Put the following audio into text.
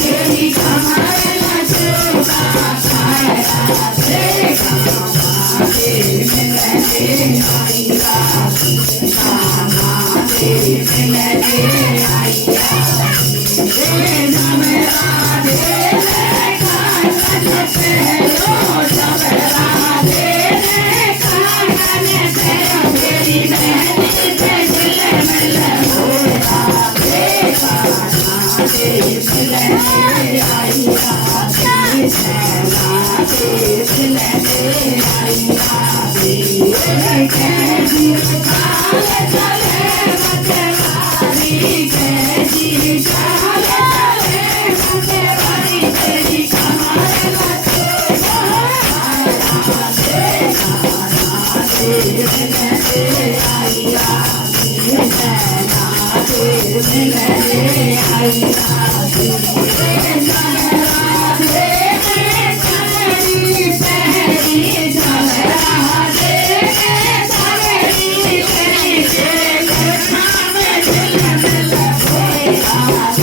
तेरी कमर लचूका काया देखा माते मिलने आईया माते मिलने आईया रे नमरा दे कान पहलो सबरा दे कान से तेरी मेहंदी पे दिल मिल होया देखा माते मिलने आईया माते मिलने आईया के दिल काल चले मत